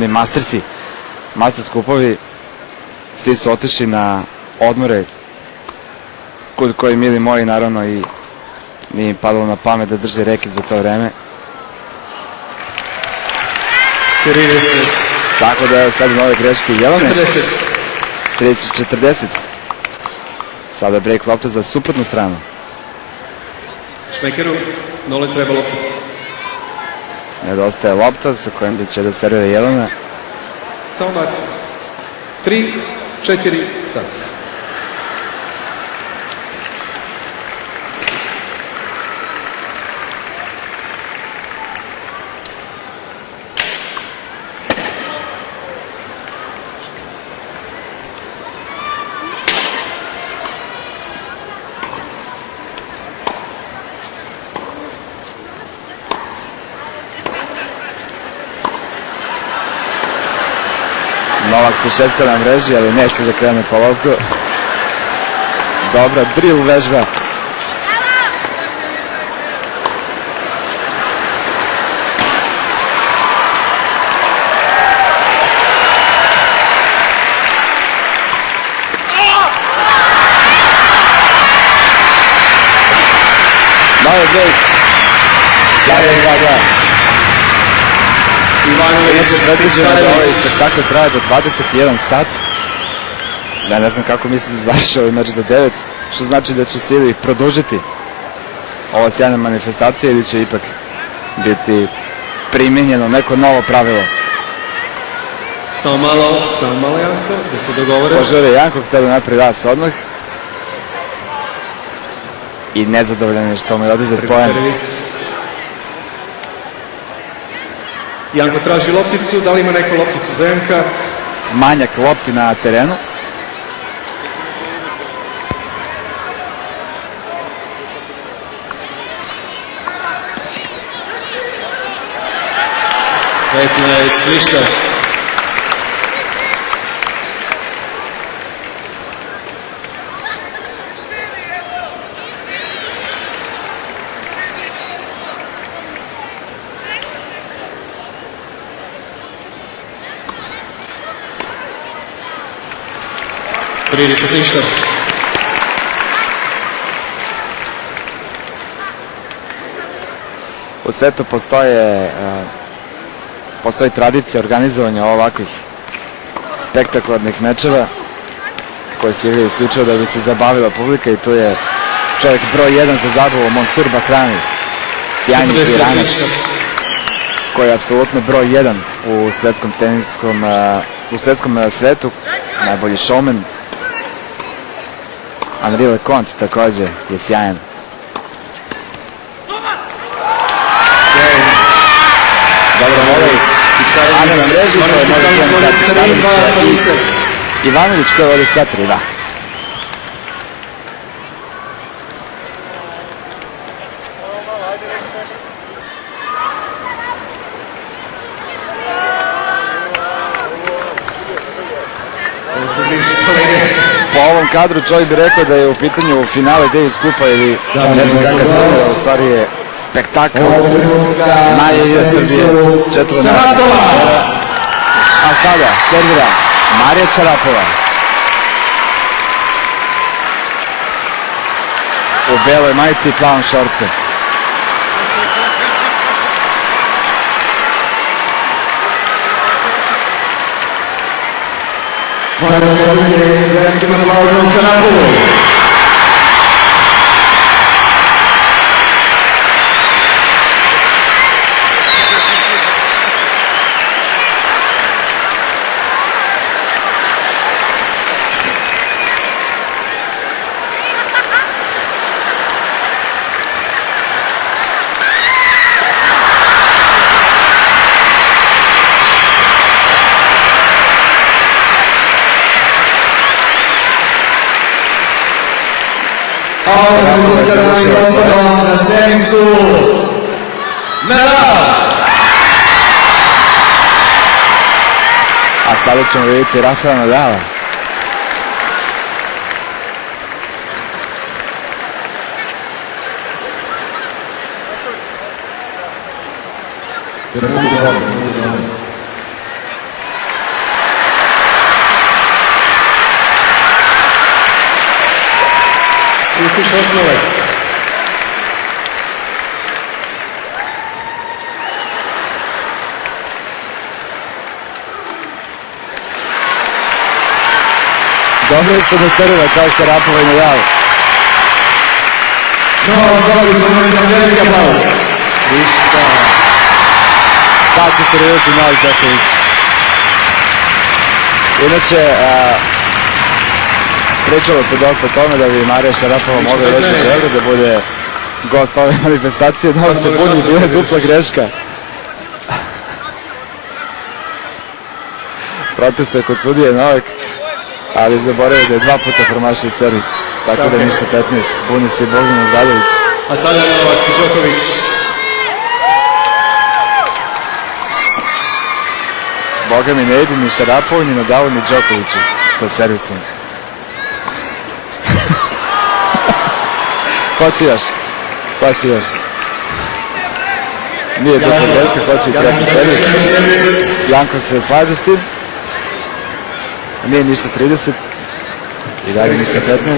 oni Masters kupovi, svi su otišli na odmore, kud koji mili moji, naravno, i nije im padalo na pamet da drže reket za to vreme. 30. Tako da sad nove greške Jelene. 30-40. Sada break lopta za suprotnu stranu. Šmekeru, Nole treba lopticu. Nedostaje lopta sa kojom će da servira Jelena. Samo baci. 3, 4, sad. Novak se šepta na mreži, ali neće da krene po loptu. Dobra drill vežba. Novi break. Dalje 2-2. Inače predviđeno da ovaj spektakl traje do 21 sat. Ja ne znam kako mislim da završi ovaj meč do 9, što znači da će se ili produžiti ova sjajna manifestacija ili će ipak biti primjenjeno neko novo pravilo. Samo malo Janko, da se dogovore. Požure Janko htio da napravi ras odmah. I nezadovoljan je što mu je oduzet poen. Janko traži lopticu, da li ima neku lopticu za Janka? Manjak lopti na terenu. Petna je slišta. Pridi se ništa. U svetu postoji tradicija organizovanja ovakvih spektakularnih mečeva koje se igraju isključivo da bi se zabavila publika, i tu je čovjek broj 1 za zabavu, Monsur Bahrani, sjajni Iranac, koji je apsolutno broj 1 u svetskom svetu, najbolji showman. Henri Leconte također je sjajan. Dobro, volej. Ana na mreži, koji može i Ivanović koji vodi sa 3-2. Po ovom kadru čovjek bi rekao da je u pitanju finale Davis Kupa ili ne znam kakav turnir, u stvari je spektakl najbolje Srbije, četvrna atmosfera. A sada servira Marija Čarapova u beloj majici i plavom šorcu. Velikim aplauzom Čarapovu. Na Sensu A sada ćemo vidjeti Rafaela Nadala. i šut Novak. Dobro je što ne terira kao Šarapova i Nadal. No, zabavili smo se veliki aplauz. Ništa. Sad će servirati Novak Đoković. Inače, pričalo se dosta o tome da bi Marija Šarapova mogla doći u Beograd da bude gost ove manifestacije. Da se buni, bila je dupla greška. Protestuje kod sudije Novak, ali zaboravio da je 2 puta promašio servis. Tako da je ništa 15. Buni se i Bogdan Obradović. A sada Novak Đoković. Boga mi ne ide ni Šarapovu, ni Nadalu, ni Đokoviću sa servisom. Hoće još. Hoće još. Nije dupla greška, hoće i treći servis. Janko se slaže s tim. Nije ništa 30. I dalje ništa 15.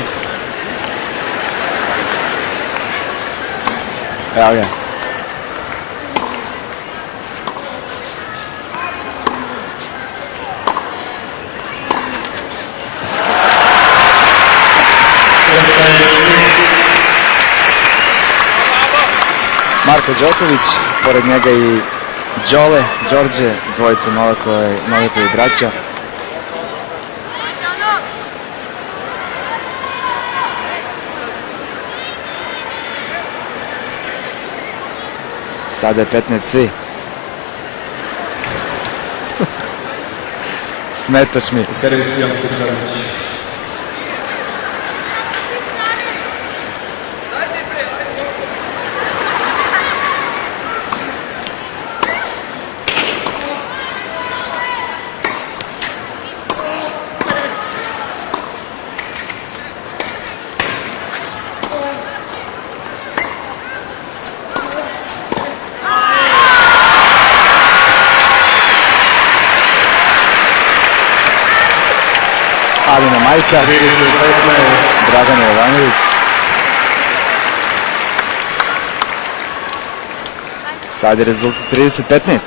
Evo ga. Marko Đoković, pored njega i Đole, Đorđe, dvojica Novakovi braća. Sada je 15 svi. Smetaš mi. Servis Janko Carović. Alina Majka, Dragan Jovanović. Sad je rezultat 30-15.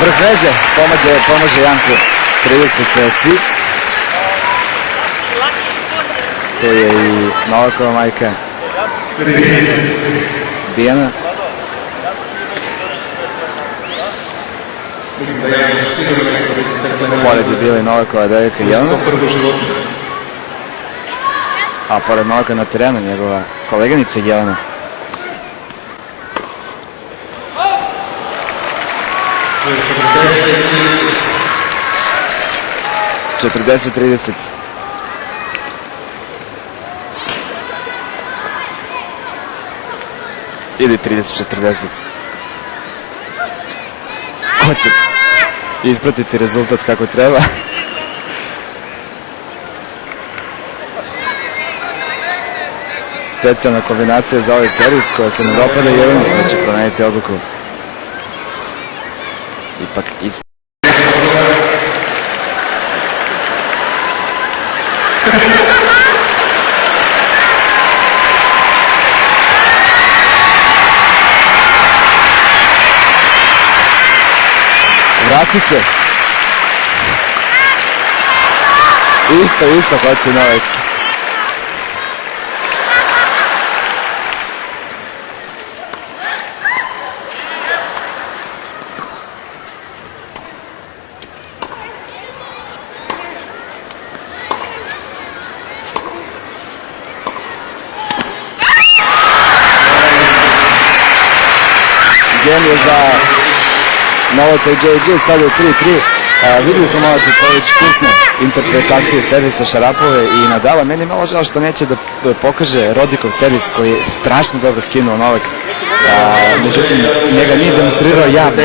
Vrh mreže, pomaže Janku 30 svi. Tu je i Novakova majka Dijana. Mislim da je sigurno neće biti tako. Pored je bila i Novakova devojka Jelena. A pored Novaka na terenu njegova koleginica Jelena. Četrdeset 30. Ili 30-40. Ko će ispratiti rezultat kako treba? Specijalna kombinacija za ovaj servis koja se ne dopada i Jelena da će promeniti odluku. Ipak isto. Vrati se. Isto hoće Novak. Gen je za Novaka i JJ, sad je 3-3. Vidjeli smo malo već kusne interpretacije servisa Šarapove i Nadala. Meni je malo žao što neće da pokaže Rodikov servis koji je strašno dobro skinuo Novak. Međutim, njega nije demonstrirao javno.